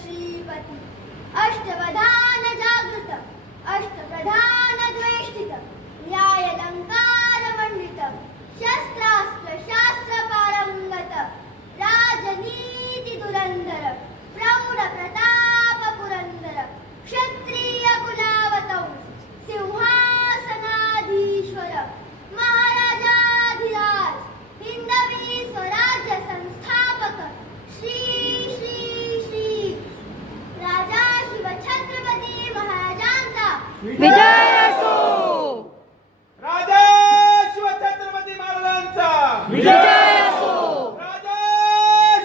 श्रीपती अष्टप्रधान जागृत अष्टप्रधान द्वेष्टित न्यायलंकार मंडित शस्त्रास्त्र शास्त्र पारंगत राजनीती धुरंधर प्रौढ प्रताप पुरंदर क्षत्रिय कुलावतंस सिंहासनाधीश्वर महाराजाधिराज हिंदवी स्वराज्य संस्थापक श्री श्री श्री राजा शिवछत्रपती महाराजांचा विजय असो. राजा शिवछत्रपती महाराजांचा विजय असो. राजा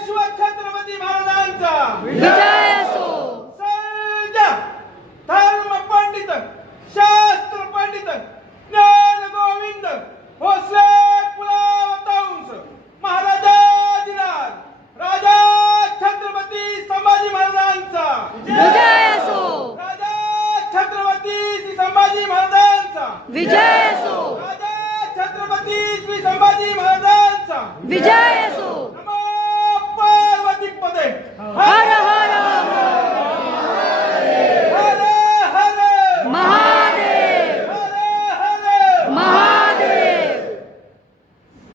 शिवछत्रपती महाराजांचा विजय असो. सर्ज धर्म पंडित शास्त्र पंडित ज्ञान गोविंद भोसले कुलावतंस महाराजाधिराज राजा छत्रपती संभाजी महाराजांचा विजय असो. राजा छत्रपती श्री संभाजी महाराजांचा विजय असो. राजा छत्रपती श्री संभाजी महाराजांचा विजय असो.